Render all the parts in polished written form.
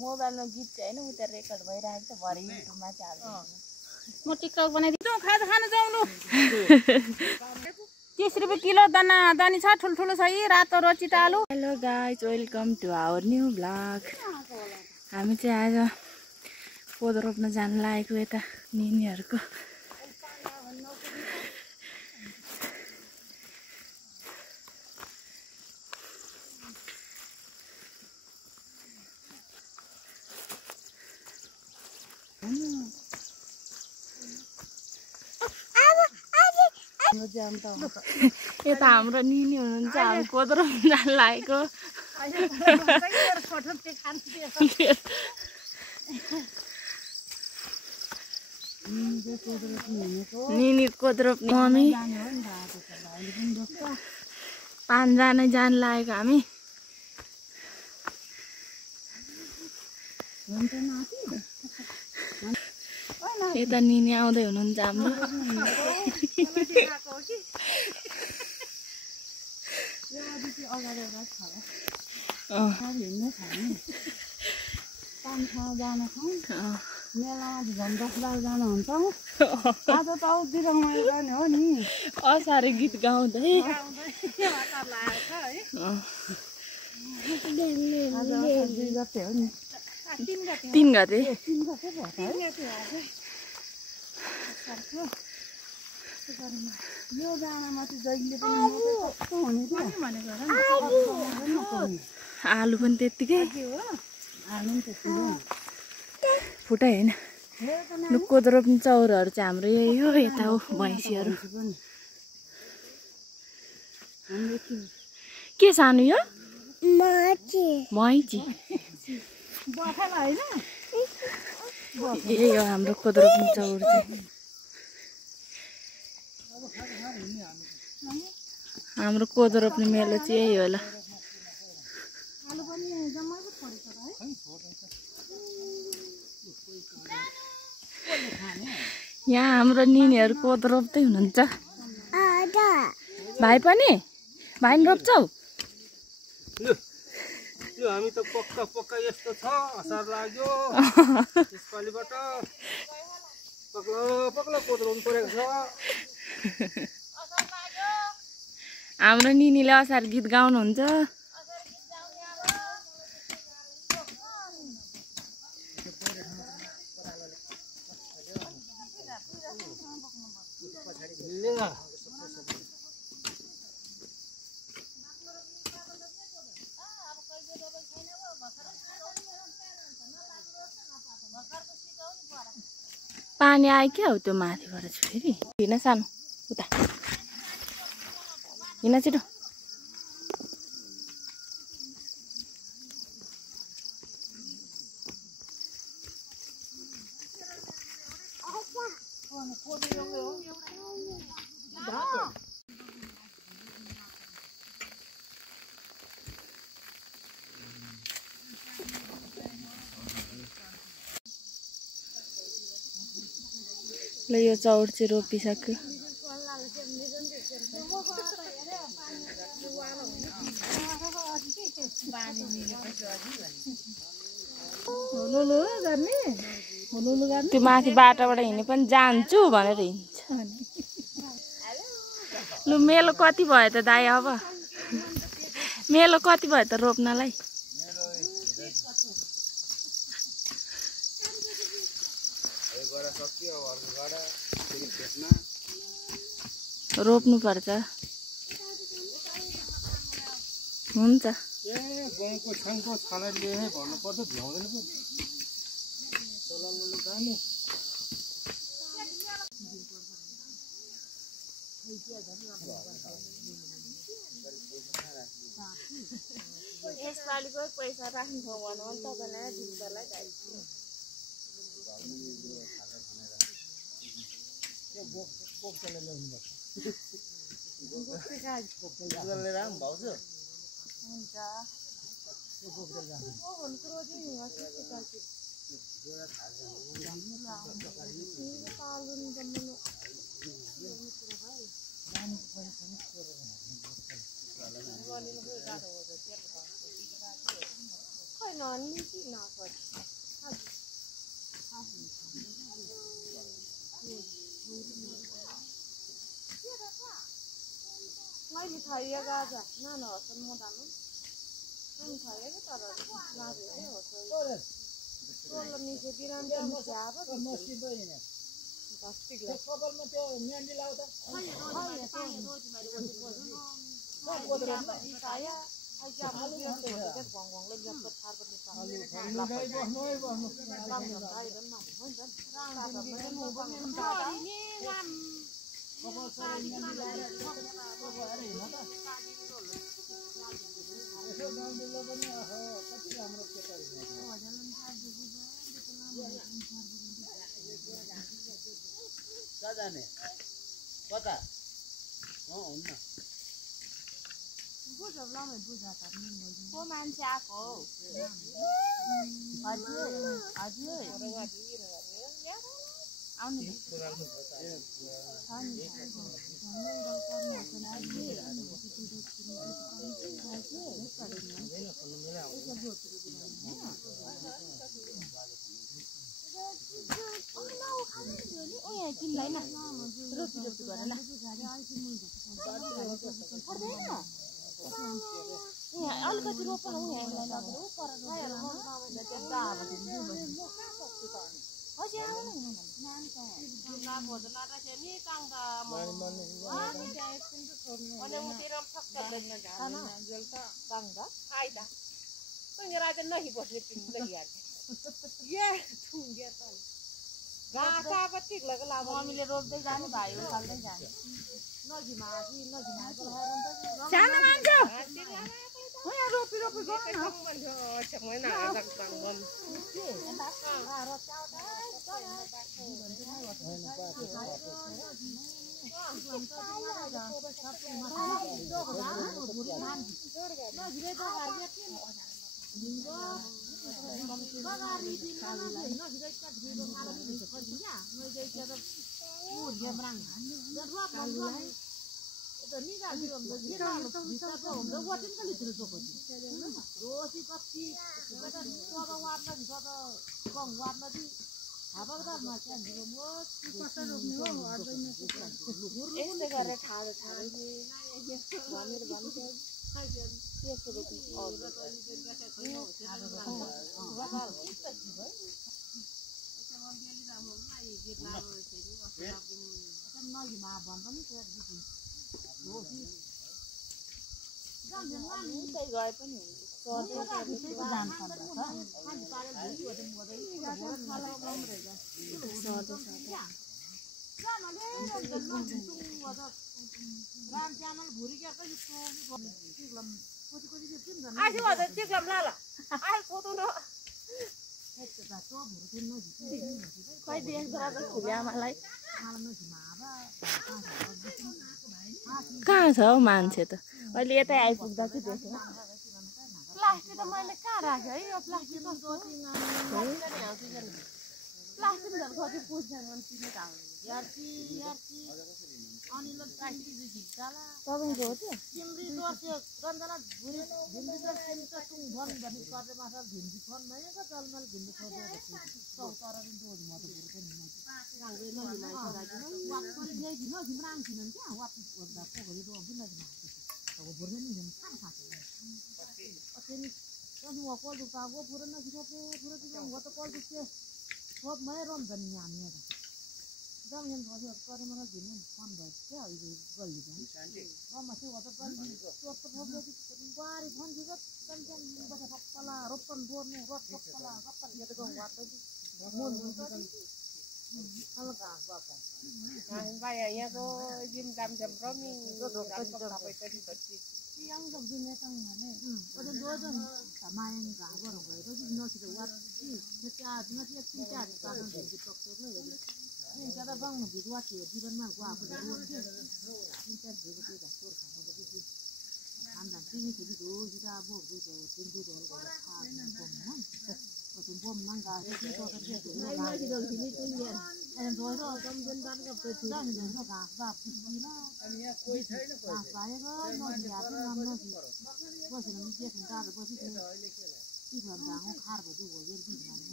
मोबाइलमा गीत चाहिँ हैन उता रेकर्ड भइरहेको छ भरे युट्युबमा चाहिँ हाल्छु म टिकटक बनाइदिन्छु खाजा खान जाउँ लु 30 रुपैयाँ किलो दानी छ ठुलठुलो छ यी रातो रोचितो आलु hello guys welcome to our new blog हामी चाहिँ आज कोदो रोप्न जान लागेको यता निनीहरुको यता हाम्रो निनी हुनुहुन्छ हामी कोदो रोप्न जान लागेको निनी कोदो रोप्ने मम्मी 5 जना जान लागेको हामी यता निनी आउँदै हुनुहुन्छ हाम्रो असारे गीत गाउँदै 3 गते यो गानामा चाहिँ जहिले पनि आलु पनि त्यतिकै फुटाइ हैन लु कोदो रोप्ने चौरहरु चाहिँ हाम्रो यही हो यता हो भैँसीहरु के सानो यो मैची यही हो हाम्रो कोदो रोप्ने चौर चाहिँ हाम्रो कोदो रोप्ने मेलो चाहिँ यही होला यहाँ हाम्रो निनीहरु कोदो रोप्दै हुनुहुन्छ भाइ पनि रोप्छौ यो हामी त पक्का यस्तो छ असार लाग्यो यसपालिबाट पक्ला कोदो रोप्नु परेको छ हाम्रो निनीले असार गीत गाउनुहुन्छ पानी आयो क्या हो त्यो माथिबाट चाहिँ फेरि हिँड सानो उता हिँड छिटो ल यो चौर चाहिँ रोपिसक्यो त्यो माथि बाटोबाट हिँड्ने पनि जान्छु भनेर हिँड्छ लु मेलो कति भयो त दाइ अब मेलो कति भयो त रोप्नलाई रोप्नु पर्छ हुन्छ गाउँको छाङको छानाले भन्नु पर्छ भ्याउँदैन पो चलाउनु जाने यसपालिको पैसा राख्नु छ भने तपाईलाई दिनलाई गाइस यो बोक चले ल्याउनु पर्छ बोक चले राम भाउजू हुन्छ यो बोक चले राम ओ भन्नु रोजै हिँड्छ जोरा थाल्छ पाल्नु जम्मनु मैले थाइएगा जा ना न हसन म दानु तुम थाइएगा तर लागे हो सोल निसे बिराम त जाब मस्ती बहिनी प्लास्टिक त्यो कपालमा त्यो मेहन्दी लाउ त saya aja mungkin dia bongong lagi yang besar को मान्छे आएको हजुर हजुर आउनु किन्दैन रोटी रोटी गर न अलिकति रोप न यहाँलाई लगेर पर मम्मीले रोप्दै जाने भाइ उखाल्दै जाने सानो मान्छे रोपी रोपी कहाँ छ हौ मान्छे त अहिले यतै आइपुग्दा चाहिँ देखेँ प्लास्टिक त मैले कहाँ राखेँ है यो प्लास्टिक प्लास्टिक कति पुज्दैन तपाईँको हो त्यो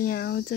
यहाँ आउँछ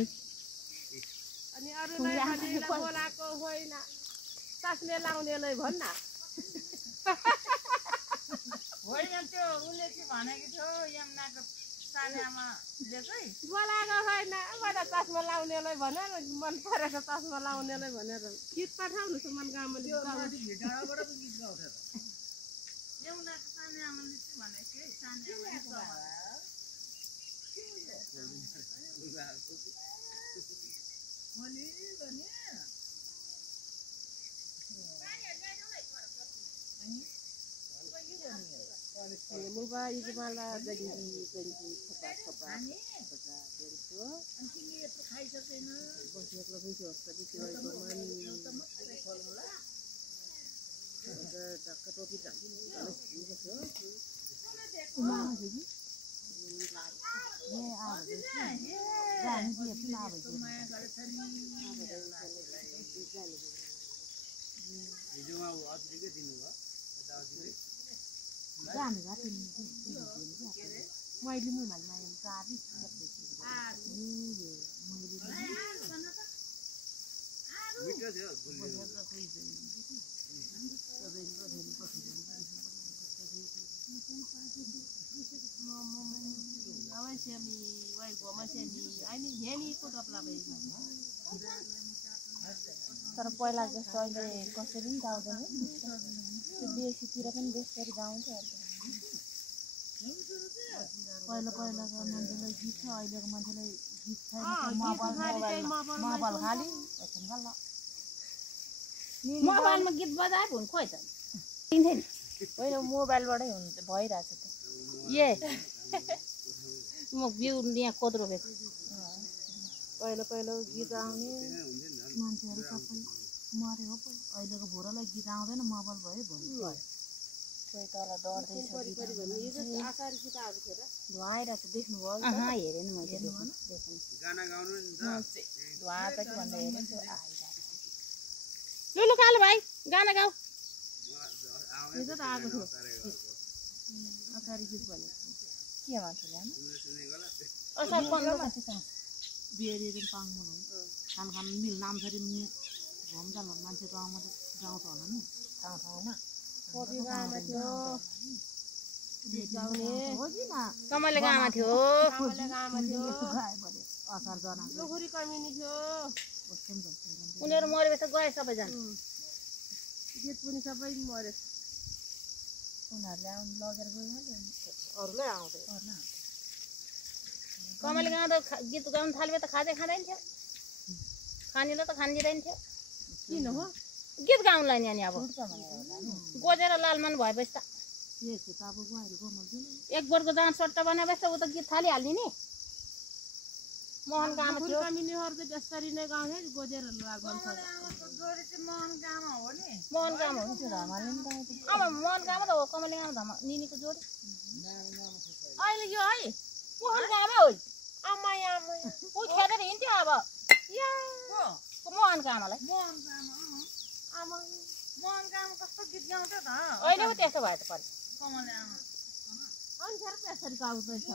तर पहिला जस्तो अहिले कसैले पनि गाउँदैन त्यो देशीतिर पनि बेसरी गाउँछ पहिला पहिलाको मान्छेलाई गीत छ अहिलेको मान्छेलाई गीत छैन मोबाइल खाली मोबाइलमा गीत बजाए हुन् खोइ त पहिला मोबाइलबाटै हुन्छ भइरहेछ त म बिउ यहाँ कोदो रोपेको पहिला पहिला गीत आउने मान्छेहरू सबै मरे हो अहिलेको भोरालाई गीत आउँदैन मोबाइल भयो कोही तल डढ्दैछ आचार किताब थियो र धुवा आइरहेको देख्नुभयो हेरेन मैले गाना गाउनु नि त धुवा त के भन्दा हेरेन लुलु कालो भाइ गाना गाऊ हिजो त आएको थियो आचारी गीत भने के भन्छ असार 15 बिहेरी पाङ्नु खान खान मिल नाम फेरि घुम्दा मान्छे गाउँमा त गाउँछ होला नि ठाउँ ठाउँमा कमले गाउँमा थियो असार जना लोखुरी कमिनी थियो उनीहरू मरेपछि गए सबैजना गीत पनि सबै मरे उनीहरूले आउनु लगेर गयो अरूलाई आउँदै कमले गाउँ त गीत गाउनु थाल्यो त खाँदै खाँदैन थियो खानेलाई त खान दिँदैन थियो किन हो गीत गाउनुलाई नि अनि अब गोजेर लालमान भएपछि त एक बोटको जाँड सट्टा बनाएपछि त ऊ त गीत थालिहाल्ने नि मोहन गाउँमा थियो कमिनीहरू त त्यसरी नै गाउँथे गोजेर लालमान मोहन गाउँमा हो नि त्यो धमाले नि गाउँथ्यो अब मोहन गाउँमा त हो कमले गाउँमा धमा निनीको जोडी अहिले यो है मोहन गाउँमा हो ऊ खेदेर हिँड्थ्यो अब मोहन गाउँमालाई मोहन गाउँमा कस्तो गीत गाउँथ्यो त अहिले पो त्यस्तो भयो त पऱ्यो कमले आमा अनि फेरि त्यसरी गाउँदैछ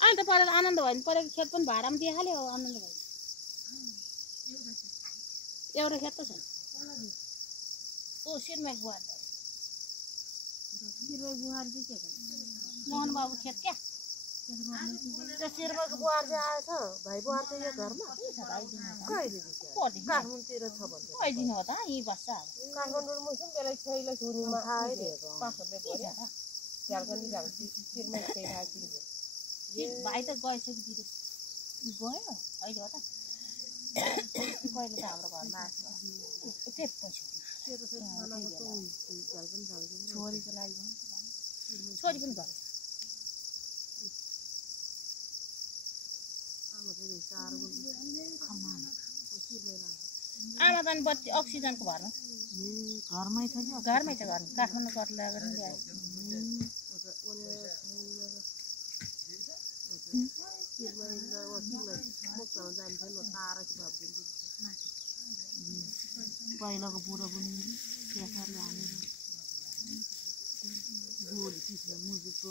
अहिले त परेर आनन्द भयो नि परेको खेत पनि भाडामा दिइहाल्यो आनन्द भयो एउटा खेत त छ ऊ सिरमेक बुहार मोहन बाबु खेत क्या त्यो सिरमेक बुहार चाहिँ आएछ भाइ बुहार चाहिँ यो घरमा काठमाडौँतिर छ भन्छ कहिदिनु हो त यहीँ बस्छ अब काठमाडौँमा चाहिँ बेला छैन सुरुमा आइदिएको 5 रुपियाँ भयो झ्यालकन्डी झ्यालकी सिरमेक चाहिँ राखिदियो भाइ त गइसक्यो दिदी गयो अहिले हो त कहिले त हाम्रो घरमा आएको त्यही पैसा छोरीको लागि छोरी पनि भयो आमा त अनि बत्ती अक्सिजनको भरमा घरमै छ कि घरमै छ घरमा काठमाडौँ कट लगाएर ल्यायो पहिलाको बुढो पनि प्रेसरले हानेर गोली पिस्ने मुजुको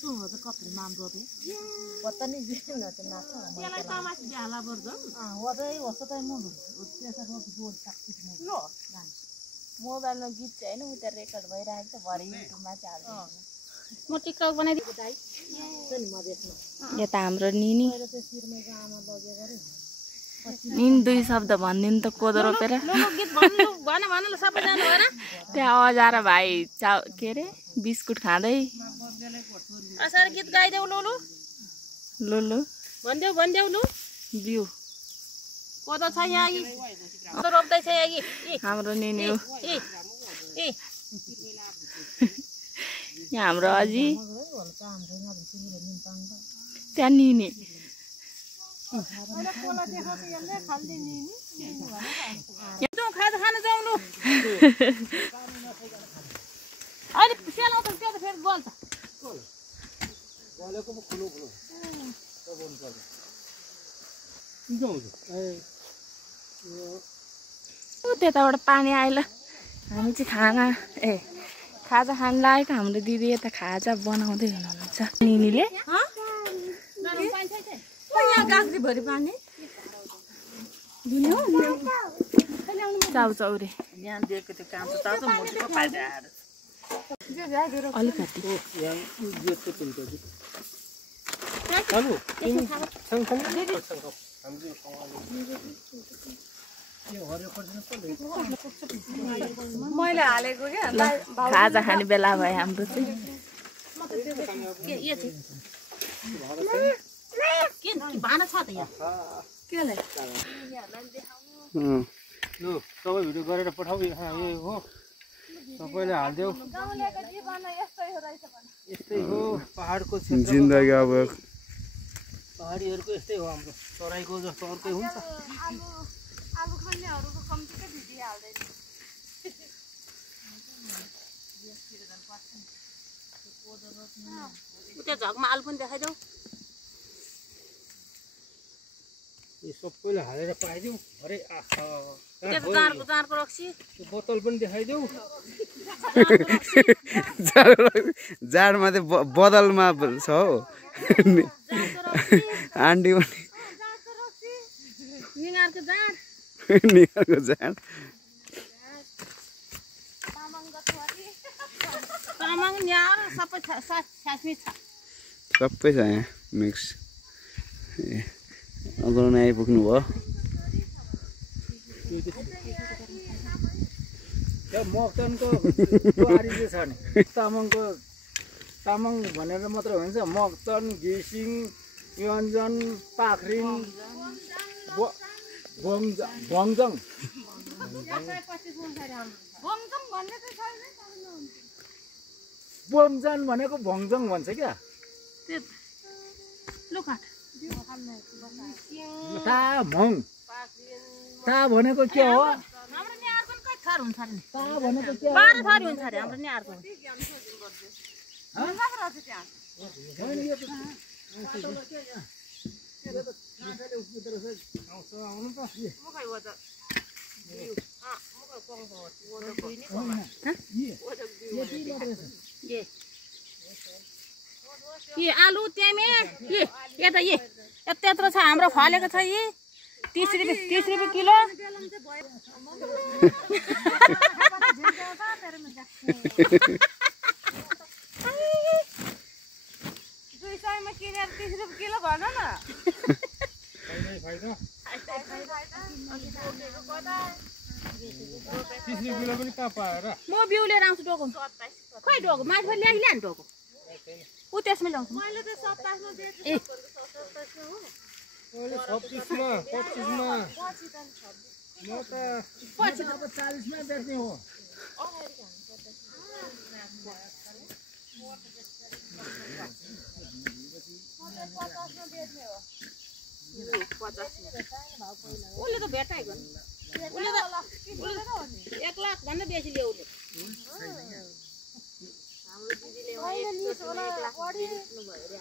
सुँगो चाहिँ कति नाम गर्थ्यो बत्तनी नाच्छ त्यसलाई तमासी झ्याला पर्छ वदै होस् त मुडु प्रेसरमा जोड सक्छ मोबाइलमा गीत चाहिँ होइन उता रेकर्ड भइरहेको छ भरे युट्युबमा चाहिँ हाल्छ म टिकटक बनाइदिएको दाइ यता हाम्रो निनी निनी 2 शब्द भनिदिनु त कोदो रोपेर गीत भन्नु भन ल सबैजना हो र त्यहाँ अजार भाइ के अरे बिस्कुट खाँदै असार गीत गाइदेऊ लुलु लुलु भनिदेऊ लु बिउ कोदो छ यहाँ अघि कोदो रोप्दैछ अघि हाम्रो निनी हो ए यहाँ हाम्रो अझी त्यहाँ निनी खाजा खान जाउँ लु अहिले सेलाउँछ त्यो त फेरि बोल्छ त्यताबाट पानी आएल हामी चाहिँ खाजा खान लागेको हाम्रो दिदी यता खाजा बनाउँदै हुनुहुन्छ निनीले गाग्रीभरि पानी चाउचाउरे अलिकति मैले हालेको क्या खाजा खाने बेला भयो हाम्रो चाहिँ भाँडा छ त यहाँ केलाई लु सबै भिडियो गरेर पठाऊ यही हो सबैले हालिदेऊ गाउँलेको जीवन यस्तै हो रहेछ भने यस्तै हो पहाडको क्षेत्र जिन्दगी अब पहाडीहरूको यस्तै हो हाम्रो तराईको जस्तो अर्कै हुन्छ आलु खानेहरूको कम्तीकै भिडियो हाल्दैन उता झगमा आलु पनि देखाइदेऊ यो सबैले हालेर पाइदेऊ अरे आहा चारको रक्सी त्यो बोतल पनि देखाइदेऊ जाडमा चाहिँ बदलमा छ हौ आन्टी पनि निगारको जाँड निगारको जाड तामाङ न्यार सबै छास्मी छ सबै छ यहाँ मिक्स ए अगाडि नै आइपुग्नु भयो त्यो मकचनको बुहारी चाहिँ छ नि तामाङ भनेर मात्र हुन्छ मकचन घिसिङ योन्जन पाखरिङ भङजङ बङजङ भन्ने चाहिँ छैन बोमजन भनेको भङजङ भन्छ क्या तामङ ता भनेको के हो हाम्रो न्यारको कति थर हुन्छ नि ता भनेको के हो 12 थर हुन्छ अरे हाम्रो न्यारको ये आलु त्यामे ये यता ये त्यत्रो छ हाम्रो फलेको छ यी 30 रुपैयाँ किलो दुई सयमा किनेर 30 रुपियाँ किलो भन न 30 किलो पनि कहाँ पाएर म बिउ लिएर आउँछु डोको खोइ डोको मान्छे ल्याइल्या नि डोको ऊ त्यसमै ल्याउँछु मैले त 27 मा बेच्छु ए 26 मा 25 मा म त 40 मा बेच्ने हो उसले त भेटाएको उसले त 1 लाख भन्दा बेसी ल्याउले हाम्रो दिदीले 1 लाख बेच्नु भयो रे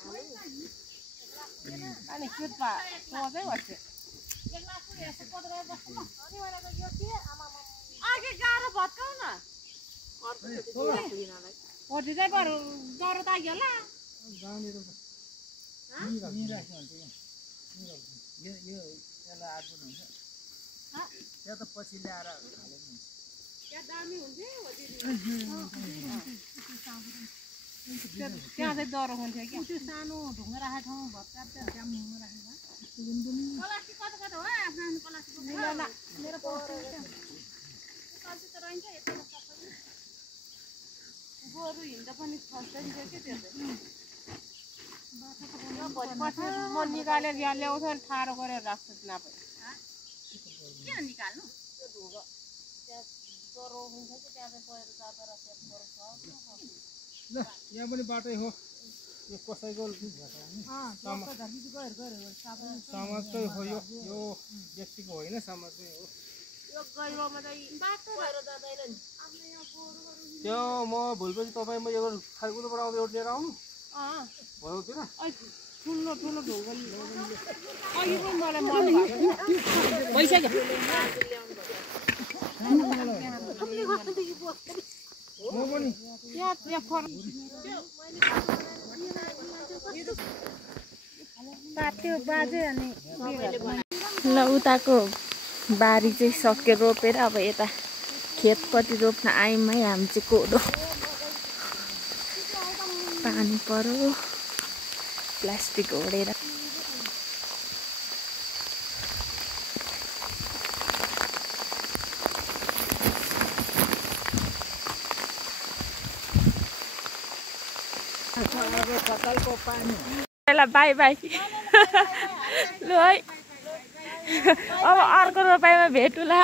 अनि सुत्पा सोधै भन्छ 1 लाख यसो पदरेर बस्नु अनि भनेको यो के आमामा आगे गाह्रो भत्काउ न ओटी चाहिँ बरु डरो लाग्यो होला त्यो त पछि ल्याएर क्या दामी हुन्छ त्यहाँ चाहिँ डरो हुन्थ्यो क्या त्यो सानो ढुङ्गा राखेको ठाउँ भत्काएर त्यहाँ मुङमा राखेको प्लास्टिक कता कता हो आफ्नो आफ्नो प्लास्टिक मेरो प्लास्टिक त रहन्छ यता गोरु हिँड्दा पनि खस्दैन थियो के त्यो भोलिपर्सि म निकालेर यहाँ ल्याउँछ नि ठाडो गरेर राख्छु नभए किन निकाल्नु त्यो ढुङ्गा त्यहाँ ज्वरो हुन्छ कि त्यहाँ चाहिँ गएर जाँदा रहेछ ल यहाँ पनि बाटै हो यो कसैको समाजकै हो यो व्यक्तिको होइन समाजकै हो यो गैरोमा चाहिँ बाटो भएर जाँदैन नि त्यो म भोलिपछि तपाईँ म यो खालकुलोबाट आउँदै लिएर आउनु भोलितिर ठुलो ठुलो ढुङ्गा अघि पनि मलाई मन भइसक्यो म पनि ल उताको बारी चाहिँ सक्यो रोपेर अब यता खेतपट्टि रोप्न आयौँ है हामी चाहिँ कोदो पानी पर्यो प्लास्टिक ओढेर सकालको पानी बाई बाई ल है अब अर्को रोपाइमा भेटुला